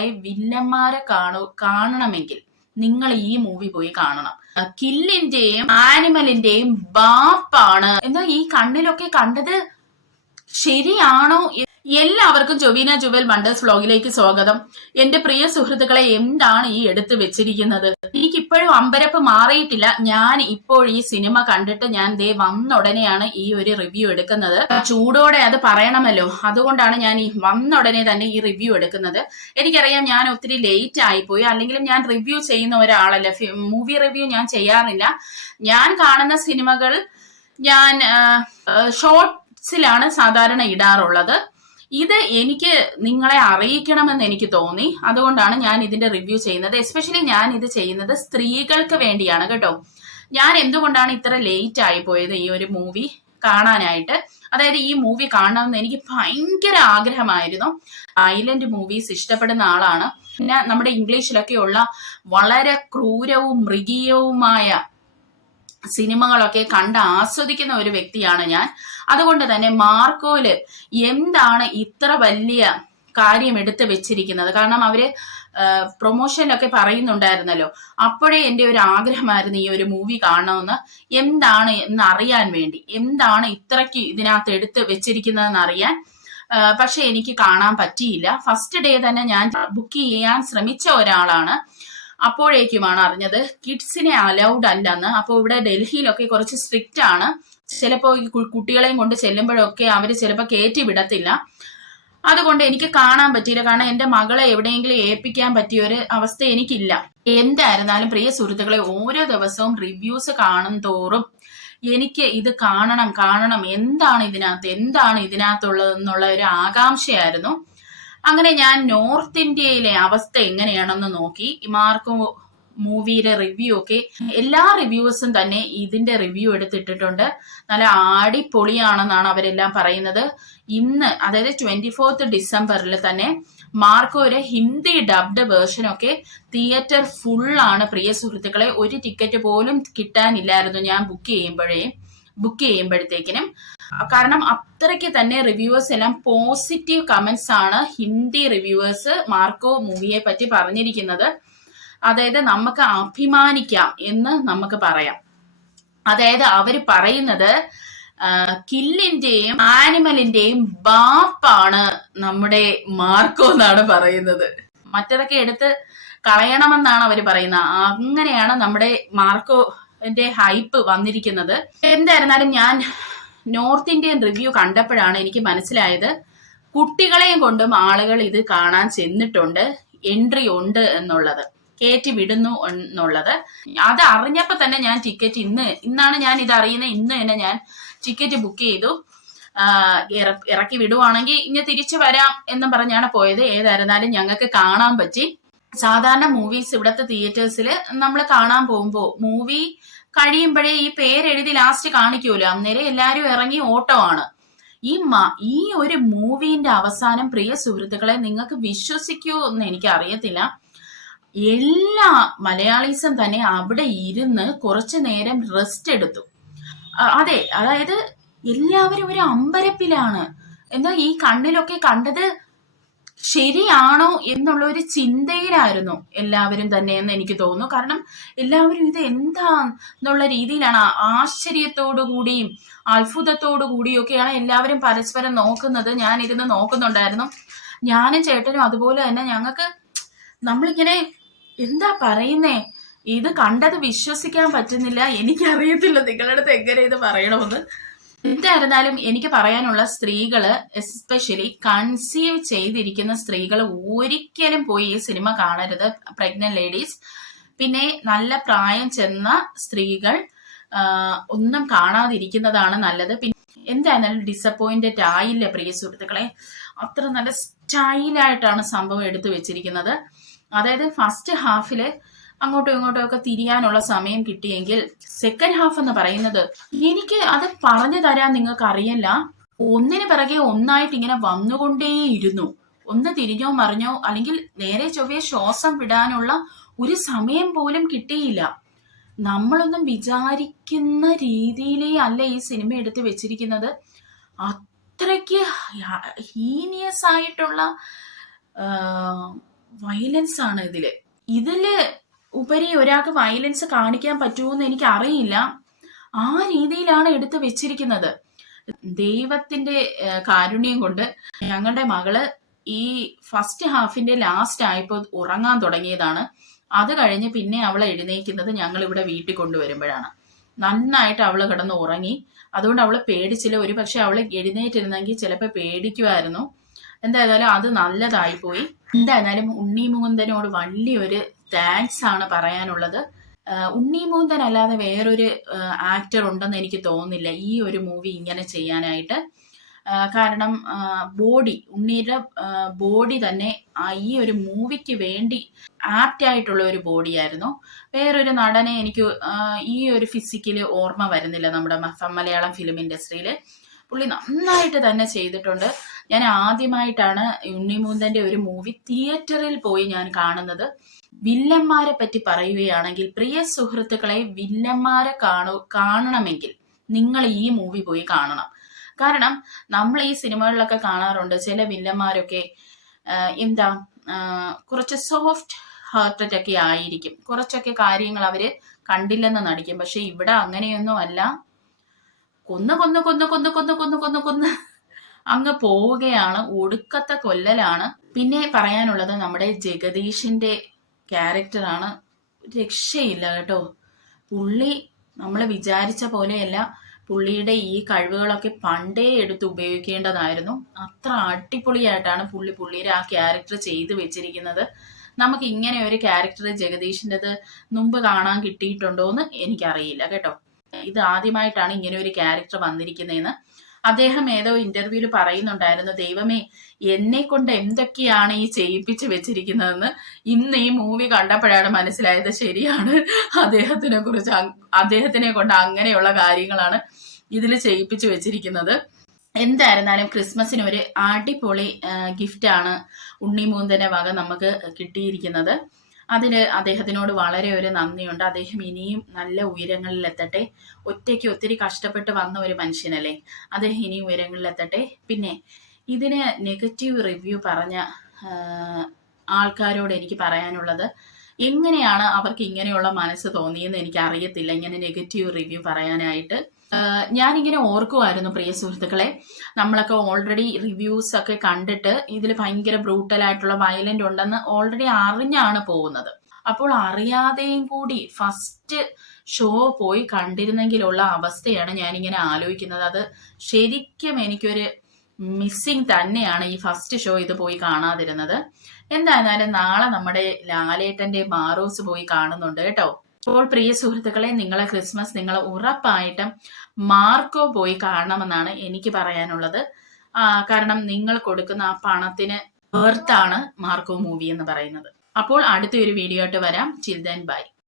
സുഹൃത്തുക്കളെ, വില്ലന്മാരെ കാണണമെങ്കിൽ നിങ്ങൾ ഈ മൂവി പോയി കാണണം. കില്ലിന്റെയും ആനിമലിന്റെയും ബാപ്പാണ്. എന്താ ഈ കണ്ണിലൊക്കെ കണ്ടത് ശരിയാണോ? എല്ലാവർക്കും ജൊവീന ജുവൽ വണ്ടേഴ്സ് വ്ലോഗിലേക്ക് സ്വാഗതം. എന്റെ പ്രിയ സുഹൃത്തുക്കളെ, എന്താണ് ഈ എടുത്തു വെച്ചിരിക്കുന്നത്? എനിക്കിപ്പോഴും അമ്പരപ്പ് മാറിയിട്ടില്ല. ഞാൻ ഇപ്പോൾ ഈ സിനിമ കണ്ടിട്ട് ഞാൻ വന്ന ഉടനെയാണ് ഈ ഒരു റിവ്യൂ എടുക്കുന്നത്. ചൂടോടെ അത് പറയണമല്ലോ, അതുകൊണ്ടാണ് ഞാൻ ഈ വന്ന ഉടനെ തന്നെ ഈ റിവ്യൂ എടുക്കുന്നത്. എനിക്കറിയാം ഞാൻ ഒത്തിരി ലേറ്റ് ആയിപ്പോയി, അല്ലെങ്കിലും ഞാൻ റിവ്യൂ ചെയ്യുന്ന ഒരാളല്ല. മൂവി റിവ്യൂ ഞാൻ ചെയ്യാറില്ല. ഞാൻ കാണുന്ന സിനിമകൾ ഞാൻ ഷോർട്സിലാണ് സാധാരണ ഇടാറുള്ളത്. ഇത് എനിക്ക് നിങ്ങളെ അറിയിക്കണമെന്ന് എനിക്ക് തോന്നി, അതുകൊണ്ടാണ് ഞാൻ ഇതിന്റെ റിവ്യൂ ചെയ്യുന്നത്. എസ്പെഷ്യലി ഞാൻ ഇത് ചെയ്യുന്നത് സ്ത്രീകൾക്ക് വേണ്ടിയാണ് കേട്ടോ. ഞാൻ എന്തുകൊണ്ടാണ് ഇത്ര ലേറ്റ് ആയി പോയത് ഈ ഒരു മൂവി കാണാനായിട്ട്? അതായത് ഈ മൂവി കാണണമെന്ന് എനിക്ക് ഭയങ്കര ആഗ്രഹമായിരുന്നു. ഐലൻഡ് മൂവീസ് ഇഷ്ടപ്പെടുന്ന ആളാണ്. പിന്നെ നമ്മുടെ ഇംഗ്ലീഷിലൊക്കെയുള്ള വളരെ ക്രൂരവും മൃഗീയവുമായ സിനിമകളൊക്കെ കണ്ട് ആസ്വദിക്കുന്ന ഒരു വ്യക്തിയാണ് ഞാൻ. അതുകൊണ്ട് തന്നെ മാർക്കോയില് എന്താണ് ഇത്ര വലിയ കാര്യം എടുത്ത് വെച്ചിരിക്കുന്നത്? കാരണം അവര് പ്രൊമോഷനിലൊക്കെ പറയുന്നുണ്ടായിരുന്നല്ലോ, അപ്പോഴേ എൻ്റെ ഒരു ആഗ്രഹമായിരുന്നു ഈ ഒരു മൂവി കാണണമെന്ന്. എന്താണ് എന്ന് അറിയാൻ വേണ്ടി, എന്താണ് ഇത്രയ്ക്ക് ഇതിനകത്ത് എടുത്ത് വെച്ചിരിക്കുന്നതെന്ന് അറിയാൻ. പക്ഷെ എനിക്ക് കാണാൻ പറ്റിയില്ല. ഫസ്റ്റ് ഡേ തന്നെ ഞാൻ ബുക്ക് ചെയ്യാൻ ശ്രമിച്ച ഒരാളാണ്. അപ്പോഴേക്കുമാണ് അറിഞ്ഞത് കിഡ്സിനെ അലൗഡ് അല്ലെന്ന്. അപ്പോൾ ഇവിടെ ഡൽഹിയിലൊക്കെ കുറച്ച് സ്ട്രിക്റ്റ് ആണ്. ചിലപ്പോൾ ഈ കുട്ടികളെയും കൊണ്ട് ചെല്ലുമ്പോഴൊക്കെ അവർ ചിലപ്പോൾ കയറ്റി വിടത്തില്ല. അതുകൊണ്ട് എനിക്ക് കാണാൻ പറ്റിയില്ല. കാരണം എൻ്റെ മകളെ എവിടെയെങ്കിലും ഏൽപ്പിക്കാൻ പറ്റിയ ഒരു അവസ്ഥ എനിക്കില്ല. എന്തായിരുന്നാലും പ്രിയ സുഹൃത്തുക്കളെ, ഓരോ ദിവസവും റിവ്യൂസ് കാണും തോറും എനിക്ക് ഇത് കാണണം, എന്താണ് ഇതിനകത്തുള്ളത് എന്നുള്ള ഒരു ആകാംക്ഷയായിരുന്നു. അങ്ങനെ ഞാൻ നോർത്ത് ഇന്ത്യയിലെ അവസ്ഥ എങ്ങനെയാണെന്ന് നോക്കി. മാർക്കോ മൂവിയുടെ റിവ്യൂ ഒക്കെ എല്ലാ റിവ്യൂസും തന്നെ ഇതിന്റെ റിവ്യൂ എടുത്തിട്ടിട്ടുണ്ട്. നല്ല ആടിപ്പൊളിയാണെന്നാണ് അവരെല്ലാം പറയുന്നത്. ഇന്ന്, അതായത് 24 ഡിസംബറിൽ തന്നെ മാർക്കോയുടെ ഹിന്ദി ഡബ്ഡ് വേർഷനൊക്കെ തിയേറ്റർ ഫുള്ളാണ് പ്രിയ സുഹൃത്തുക്കളെ. ഒരു ടിക്കറ്റ് പോലും കിട്ടാനില്ലായിരുന്നു ഞാൻ ബുക്ക് ചെയ്യുമ്പോഴത്തേക്കിനും. കാരണം അത്രയ്ക്ക് തന്നെ റിവ്യൂവേഴ്സ് എല്ലാം പോസിറ്റീവ് കമന്റ്സ് ആണ് ഹിന്ദി റിവ്യൂവേഴ്സ് മാർക്കോ മൂവിയെ പറ്റി പറഞ്ഞിരിക്കുന്നത്. അതായത് നമുക്ക് അഭിമാനിക്കാം എന്ന് നമുക്ക് പറയാം. അതായത് അവര് പറയുന്നത് കില്ലിന്റെയും ആനിമലിന്റെയും ബാപ്പാണ് നമ്മുടെ മാർക്കോ എന്നാണ് പറയുന്നത്. മറ്റതൊക്കെ എടുത്ത് കളയണമെന്നാണ് അവർ പറയുന്നത്. അങ്ങനെയാണ് നമ്മുടെ മാർക്കോന്റെ ഹൈപ്പ് വന്നിരിക്കുന്നത്. എന്തായിരുന്നാലും ഞാൻ നോർത്ത് ഇന്ത്യൻ റിവ്യൂ കണ്ടപ്പോഴാണ് എനിക്ക് മനസ്സിലായത് കുട്ടികളെയും കൊണ്ടും ആളുകൾ ഇത് കാണാൻ ചെന്നിട്ടുണ്ട്, എൻട്രി ഉണ്ട് എന്നുള്ളത്, കയറ്റി വിടുന്നു എന്നുള്ളത്. അത് അറിഞ്ഞപ്പോ തന്നെ ഞാൻ ടിക്കറ്റ് ഇന്നാണ് ഞാൻ ഇത് അറിയുന്നത്. ഇന്ന് തന്നെ ഞാൻ ടിക്കറ്റ് ബുക്ക് ചെയ്തു. ഇറക്കി വിടുവാണെങ്കിൽ ഇനി തിരിച്ചു വരാം എന്ന് പറഞ്ഞാണ് പോയത്. ഏതായിരുന്നാലും ഞങ്ങൾക്ക് കാണാൻ പറ്റി. സാധാരണ മൂവീസ് ഇവിടത്തെ തിയേറ്റേഴ്സിൽ നമ്മൾ കാണാൻ പോകുമ്പോ മൂവി കഴിയുമ്പോഴേ ഈ പേരെഴുതി ലാസ്റ്റ് കാണിക്കൂലോ, അന്നേരം എല്ലാരും ഇറങ്ങി ഓട്ടോ ആണ്. ഈ ഒരു മൂവിന്റെ അവസാനം പ്രിയ സുഹൃത്തുക്കളെ, നിങ്ങൾക്ക് വിശ്വസിക്കൂ എന്ന് എനിക്ക് അറിയത്തില്ല, എല്ലാ മലയാളീസും തന്നെ അവിടെ ഇരുന്ന് കുറച്ചു നേരം റെസ്റ്റ് എടുത്തു. അതെ, അതായത് എല്ലാവരും ഒരു അമ്പരപ്പിലാണ്. എന്താ ഈ കണ്ണിലൊക്കെ കണ്ടത് ശരിയാണോ എന്നുള്ള ഒരു ചിന്തയിലായിരുന്നു എല്ലാവരും തന്നെ എന്ന് എനിക്ക് തോന്നുന്നു. കാരണം എല്ലാവരും ഇത് എന്നുള്ള രീതിയിലാണ്, ആശ്ചര്യത്തോടു കൂടിയും അത്ഭുതത്തോടു കൂടിയും ഒക്കെയാണ് എല്ലാവരും പരസ്പരം നോക്കുന്നത്. ഞാൻ ഇരുന്ന് നോക്കുന്നുണ്ടായിരുന്നു, ഞാനും ചേട്ടനും. അതുപോലെ തന്നെ ഞങ്ങൾക്ക് നമ്മളിങ്ങനെ എന്താ പറയുന്നേ, ഇത് കണ്ടത് വിശ്വസിക്കാൻ പറ്റുന്നില്ല. എനിക്കറിയത്തില്ല നിങ്ങളുടെ അടുത്ത് എങ്ങനെ ഇത് പറയണമെന്ന്. എന്തായിരുന്നാലും എനിക്ക് പറയാനുള്ള, സ്ത്രീകള് എസ്പെഷ്യലി കൺസീവ് ചെയ്തിരിക്കുന്ന സ്ത്രീകൾ ഒരിക്കലും പോയി ഈ സിനിമ കാണരുത്. പ്രഗ്നന്റ് ലേഡീസ്, പിന്നെ നല്ല പ്രായം ചെന്ന സ്ത്രീകൾ ഒന്നും കാണാതിരിക്കുന്നതാണ് നല്ലത്. പിന്നെ എന്തായിരുന്നാലും ഡിസപ്പോയിന്റഡ് ആയില്ല പ്രിയ സുഹൃത്തുക്കളെ. അത്ര നല്ല സ്റ്റൈലായിട്ടാണ് സംഭവം എടുത്തു വെച്ചിരിക്കുന്നത്. അതായത് ഫസ്റ്റ് ഹാഫില് അങ്ങോട്ടും ഇങ്ങോട്ടും ഒക്കെ തിരിയാനുള്ള സമയം കിട്ടിയെങ്കിൽ സെക്കൻഡ് ഹാഫ് എന്ന് പറയുന്നത്, എനിക്ക് അത് പറഞ്ഞു തരാൻ നിങ്ങൾക്ക് അറിയില്ല, ഒന്നിന് പിറകെ ഒന്നായിട്ട് ഇങ്ങനെ വന്നുകൊണ്ടേയിരുന്നു. ഒന്ന് തിരിഞ്ഞോ മറിഞ്ഞോ അല്ലെങ്കിൽ നേരെ ചൊവ്വേ ശ്വാസം വിടാനുള്ള ഒരു സമയം പോലും കിട്ടിയില്ല. നമ്മളൊന്നും വിചാരിക്കുന്ന രീതിയിലേ അല്ല ഈ സിനിമ എടുത്ത് വെച്ചിരിക്കുന്നത്. അത്രയ്ക്ക് ഹീനിയസ് ആയിട്ടുള്ള വയലൻസ് ആണ് ഇതില് ഉപരി ഒരാൾക്ക് വയലൻസ് കാണിക്കാൻ പറ്റുമോന്ന് എനിക്ക് അറിയില്ല. ആ രീതിയിലാണ് എടുത്ത് വെച്ചിരിക്കുന്നത്. ദൈവത്തിന്റെ കാരുണ്യം കൊണ്ട് ഞങ്ങളുടെ മകള് ഈ ഫസ്റ്റ് ഹാഫിന്റെ ലാസ്റ്റ് ആയപ്പോ ഉറങ്ങാൻ തുടങ്ങിയതാണ്. അത് കഴിഞ്ഞ് പിന്നെ അവളെ എഴുന്നേക്കുന്നത് ഞങ്ങൾ ഇവിടെ വീട്ടിൽ കൊണ്ടുവരുമ്പോഴാണ്. നന്നായിട്ട് അവള് കിടന്ന് ഉറങ്ങി. അതുകൊണ്ട് അവള് പേടിച്ചില്ല. ഒരു പക്ഷെ അവള് എഴുന്നേറ്റിരുന്നെങ്കിൽ ചിലപ്പോൾ പേടിക്കുമായിരുന്നു. എന്തായാലും അത് നല്ലതായിപ്പോയി. എന്തായാലും ഉണ്ണി മുകുന്ദനോട് വലിയൊരു താങ്ക്സ് ആണ് പറയാനുള്ളത്. ഉണ്ണി മുകുന്ദൻ അല്ലാതെ വേറൊരു ആക്ടർ ഉണ്ടെന്ന് എനിക്ക് തോന്നുന്നില്ല ഈ ഒരു മൂവി ഇങ്ങനെ ചെയ്യാനായിട്ട്. കാരണം ഉണ്ണിയുടെ ബോഡി തന്നെ ഈ ഒരു മൂവിക്ക് വേണ്ടി ആപ്റ്റ് ആയിട്ടുള്ള ഒരു ബോഡിയായിരുന്നു. വേറൊരു നടനെ എനിക്ക് ഈ ഒരു ഫിസിക്കല് ഓർമ്മ വരുന്നില്ല നമ്മുടെ മലയാളം ഫിലിം ഇൻഡസ്ട്രിയിൽ. പുള്ളി നന്നായിട്ട് തന്നെ ചെയ്തിട്ടുണ്ട്. ഞാൻ ആദ്യമായിട്ടാണ് ഉണ്ണിമുകുന്ദന്റെ ഒരു മൂവി തിയേറ്ററിൽ പോയി ഞാൻ കാണുന്നത്. വില്ലന്മാരെ പറ്റി പറയുകയാണെങ്കിൽ, പ്രിയ സുഹൃത്തുക്കളെ, വില്ലന്മാരെ കാണണമെങ്കിൽ നിങ്ങൾ ഈ മൂവി പോയി കാണണം. കാരണം നമ്മൾ ഈ സിനിമകളിലൊക്കെ കാണാറുണ്ട് ചില വില്ലന്മാരൊക്കെ എന്താ കുറച്ച് സോഫ്റ്റ് ഹാർട്ടഡ് ഒക്കെ ആയിരിക്കും. കുറച്ചൊക്കെ കാര്യങ്ങൾ അവര് കണ്ടില്ലെന്ന് നടിക്കും. പക്ഷെ ഇവിടെ അങ്ങനെയൊന്നും അല്ല. കൊന്ന് കൊന്ന് കൊന്ന് കൊന്ന് കൊന്ന് കൊന്ന് കൊന്ന് കൊന്ന് അങ്ങ് പോവുകയാണ്. ഒടുക്കത്തെ കൊല്ലലാണ്. പിന്നെ പറയാനുള്ളത് നമ്മുടെ ജഗദീഷിന്റെ ക്യാരക്ടറാണ്. രക്ഷയില്ല കേട്ടോ. പുള്ളി നമ്മൾ വിചാരിച്ച പോലെയല്ല. പുള്ളിയുടെ ഈ കഴിവുകളൊക്കെ പണ്ടേ എടുത്ത് ഉപയോഗിക്കേണ്ടതായിരുന്നു. അത്ര അടിപൊളിയായിട്ടാണ് പുള്ളിയുടെ ആ ക്യാരക്ടർ ചെയ്തു വെച്ചിരിക്കുന്നത്. നമുക്ക് ഇങ്ങനെ ഒരു ക്യാരക്ടർ ജഗദീഷിൻ്റെത് മുമ്പ് കാണാൻ കിട്ടിയിട്ടുണ്ടോ എന്ന് എനിക്കറിയില്ല കേട്ടോ. ഇത് ആദ്യമായിട്ടാണ് ഇങ്ങനെ ഒരു ക്യാരക്ടർ വന്നിരിക്കുന്നതെന്ന് അദ്ദേഹം ഏതോ ഇന്റർവ്യൂവിൽ പറയുന്നുണ്ടായിരുന്നു. ദൈവമേ, എന്നെ കൊണ്ട് എന്തൊക്കെയാണ് ഈ ചെയ്യിപ്പിച്ച് വെച്ചിരിക്കുന്നതെന്ന് ഇന്ന് ഈ മൂവി കണ്ടപ്പോഴാണ് മനസ്സിലായത്. ശരിയാണ്, അദ്ദേഹത്തിനെ കൊണ്ട് അങ്ങനെയുള്ള കാര്യങ്ങളാണ് ഇതിൽ ചെയ്യിപ്പിച്ച് വെച്ചിരിക്കുന്നത്. എന്തായിരുന്നാലും ക്രിസ്മസിന് ഒരു അടിപൊളി ഗിഫ്റ്റാണ് ഉണ്ണി മുകുന്ദന്റെ വക നമുക്ക് കിട്ടിയിരിക്കുന്നത്. അതിന് അദ്ദേഹത്തിനോട് വളരെ ഒരു നന്ദിയുണ്ട്. അദ്ദേഹം ഇനിയും നല്ല ഉയരങ്ങളിൽ എത്തട്ടെ. ഒറ്റയ്ക്ക് ഒത്തിരി കഷ്ടപ്പെട്ട് വന്ന ഒരു മനുഷ്യനല്ലേ, അദ്ദേഹം ഇനിയും ഉയരങ്ങളിൽ എത്തട്ടെ. പിന്നെ ഇതിന് നെഗറ്റീവ് റിവ്യൂ പറഞ്ഞ ആൾക്കാരോട് എനിക്ക് പറയാനുള്ളത്, എങ്ങനെയാണ് അവർക്ക് ഇങ്ങനെയുള്ള മനസ്സ് തോന്നിയെന്ന് എനിക്ക് അറിയത്തില്ല, ഇങ്ങനെ നെഗറ്റീവ് റിവ്യൂ പറയാനായിട്ട്. ഞാനിങ്ങനെ ഓർക്കുമായിരുന്നു പ്രിയ സുഹൃത്തുക്കളെ, നമ്മളൊക്കെ ഓൾറെഡി റിവ്യൂസ് ഒക്കെ കണ്ടിട്ട് ഇതിൽ ഭയങ്കര ബ്രൂട്ടൽ ആയിട്ടുള്ള വയലന്റ് ഉണ്ടെന്ന് ഓൾറെഡി അറിഞ്ഞാണ് പോകുന്നത്. അപ്പോൾ അറിയാതെയും കൂടി ഫസ്റ്റ് ഷോ പോയി കണ്ടിരുന്നെങ്കിലുള്ള അവസ്ഥയാണ് ഞാനിങ്ങനെ ആലോചിക്കുന്നത്. അത് ശരിക്കും എനിക്കൊരു മിസ്സിങ് തന്നെയാണ്, ഈ ഫസ്റ്റ് ഷോ ഇത് പോയി കാണാതിരുന്നത്. എന്തായാലും നാളെ നമ്മുടെ ലാലേട്ടന്റെ മാറോസ് പോയി കാണുന്നുണ്ട് കേട്ടോ. അപ്പോൾ പ്രിയ സുഹൃത്തുക്കളെ, നിങ്ങളെ ക്രിസ്മസ് നിങ്ങൾ ഉറപ്പായിട്ടും മാർക്കോ പോയി കാണണമെന്നാണ് എനിക്ക് പറയാനുള്ളത്. കാരണം നിങ്ങൾ കൊടുക്കുന്ന ആ പണത്തിന് വേർത്താണ് മാർക്കോ മൂവി എന്ന് പറയുന്നത്. അപ്പോൾ അടുത്തൊരു വീഡിയോ ആയിട്ട് വരാം. ചിൽ ദെൻ ബൈ.